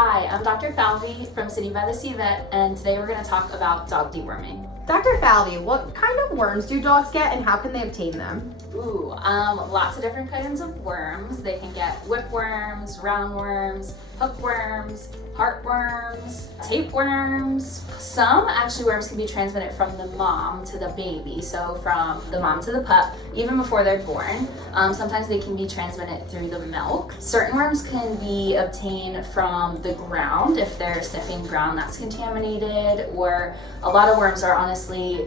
Hi, I'm Dr. Falvey from City by the Sea Vet, and today we're going to talk about dog deworming. Dr. Falvey, what kind of worms do dogs get and how can they obtain them? Lots of different kinds of worms. They can get whipworms, roundworms, hookworms, heartworms, tapeworms. Some worms can be transmitted from the mom to the baby, so from the mom to the pup, even before they're born. Sometimes they can be transmitted through the milk. Certain worms can be obtained from the ground if they're sniffing ground that's contaminated, or a lot of worms are honestly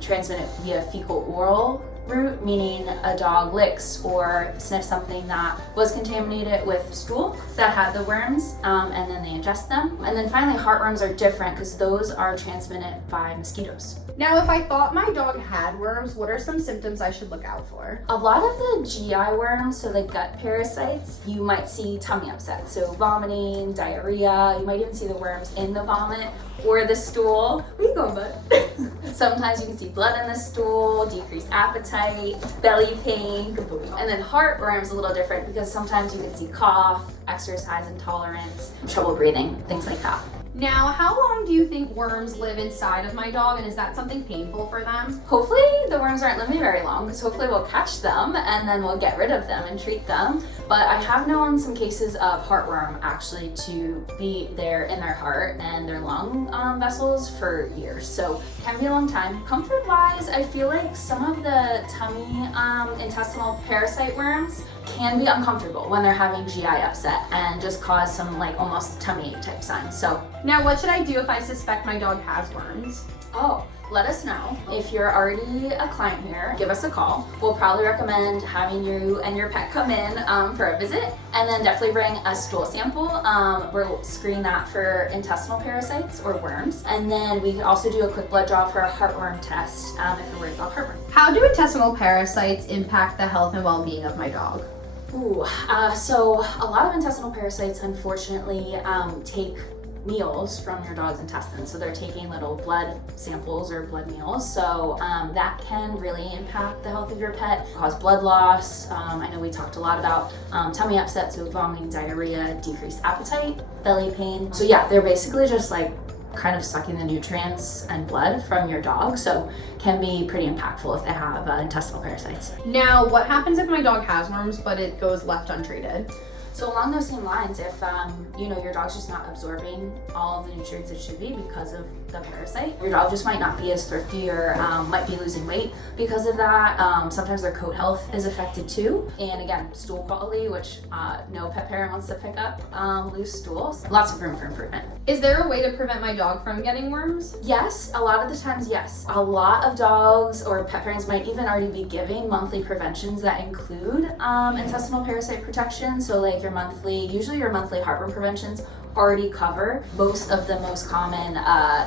transmitted via fecal-oral route, meaning a dog licks or sniffs something that was contaminated with stool that had the worms, and then they ingest them. And then finally, heartworms are different because those are transmitted by mosquitoes. Now, if I thought my dog had worms, what are some symptoms I should look out for? A lot of the GI worms, so the gut parasites, you might see tummy upset, so vomiting, diarrhea. You might even see the worms in the vomit or the stool. Where you going, bud? Sometimes you can see blood in the stool, decreased appetite, belly pain, and then heartworms a little different because sometimes you can see cough, exercise intolerance, trouble breathing, things like that. Now, how long do you think worms live inside of my dog, and is that something painful for them? Hopefully the worms aren't living very long, because hopefully we'll catch them and then we'll get rid of them and treat them. But I have known some cases of heartworm actually to be there in their heart and their lung vessels for years, so it can be a long time. Comfort wise, I feel like some of the tummy intestinal parasite worms can be uncomfortable when they're having GI upset and just cause some almost tummy ache type signs. So now, what should I do if I suspect my dog has worms? Let us know. If you're already a client here, give us a call. We'll probably recommend having you and your pet come in for a visit, and then definitely bring a stool sample. We'll screen that for intestinal parasites or worms, and then we can also do a quick blood draw for a heartworm test if you're worried about heartworm. How do intestinal parasites impact the health and well-being of my dog? So a lot of intestinal parasites unfortunately take meals from your dog's intestines. So they're taking little blood samples or blood meals. So that can really impact the health of your pet, cause blood loss. I know we talked a lot about tummy upset, so vomiting, diarrhea, decreased appetite, belly pain. So yeah, they're basically just kind of sucking the nutrients and blood from your dog, so can be pretty impactful if they have intestinal parasites. Now, what happens if my dog has worms but it goes left untreated? So along those same lines, if your dog's just not absorbing all of the nutrients it should be because of the parasite, your dog just might not be as thrifty or might be losing weight because of that. Sometimes their coat health is affected too. And again, stool quality, which no pet parent wants to pick up loose stools. Lots of room for improvement. Is there a way to prevent my dog from getting worms? Yes, a lot of the times, yes. A lot of dogs or pet parents might even already be giving monthly preventions that include intestinal parasite protection. So usually your monthly heartworm preventions already cover most of the most common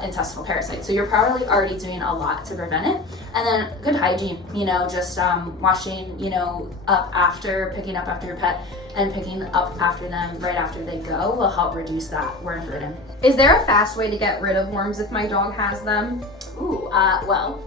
intestinal parasites. So you're probably already doing a lot to prevent it. And then good hygiene, just washing, picking up after your pet and picking up after them right after they go will help reduce that worm burden. Is there a fast way to get rid of worms if my dog has them?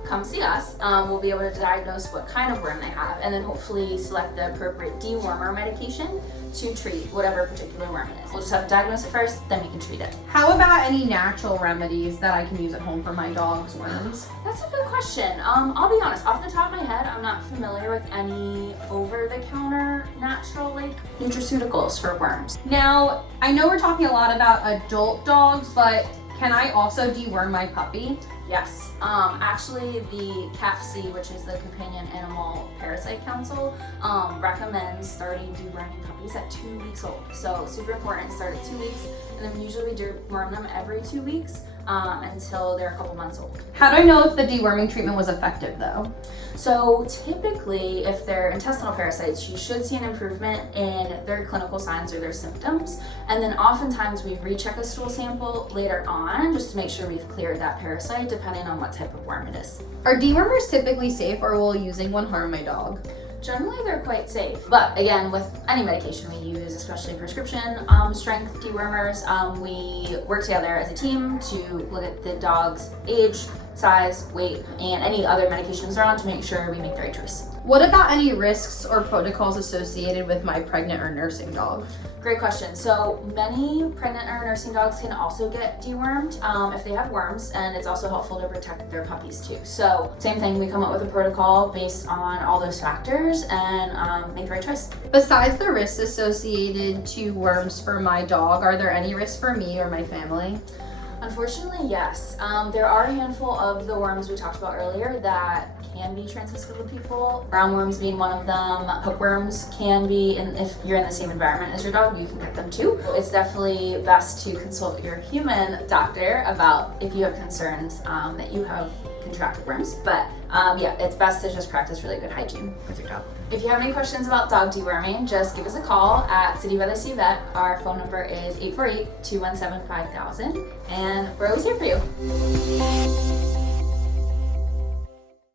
Come see us. We'll be able to diagnose what kind of worm they have and then hopefully select the appropriate dewormer medication to treat whatever particular worm it is. We'll just have to diagnose it first, then we can treat it. How about any natural remedies that I can use at home for my dog's worms? That's a good question. I'll be honest, off the top of my head, I'm not familiar with any over-the-counter natural nutraceuticals for worms. Now, I know we're talking a lot about adult dogs, but can I also deworm my puppy? Yes. Actually, the CAPC, which is the Companion Animal Parasite Council, recommends starting deworming puppies at 2 weeks old. So super important, start at 2 weeks, and then we usually deworm them every 2 weeks until they're a couple months old. How do I know if the deworming treatment was effective though? So typically, if they're intestinal parasites, you should see an improvement in their clinical signs or their symptoms. And then oftentimes we recheck a stool sample later on just to make sure we've cleared that parasite depending on what type of worm it is. Are dewormers typically safe, or will using one harm my dog? Generally, they're quite safe. But again, with any medication we use, especially prescription strength dewormers, we work together as a team to look at the dog's age, size, weight, and any other medications they're on to make sure we make the right choice. What about any risks or protocols associated with my pregnant or nursing dog? Great question. So many pregnant or nursing dogs can also get dewormed if they have worms, and it's also helpful to protect their puppies too. So same thing, we come up with a protocol based on all those factors and make the right choice. Besides the risks associated to worms for my dog, are there any risks for me or my family? Unfortunately, yes. There are a handful of the worms we talked about earlier that can be transmissible to people. Roundworms being one of them. Hookworms can be, and if you're in the same environment as your dog, you can get them too. It's definitely best to consult your human doctor about if you have concerns that you have contracted worms. But yeah, it's best to just practice really good hygiene with your dog. If you have any questions about dog deworming, just give us a call at City by the Sea Vet. Our phone number is 848-217-5000, and we're always here for you.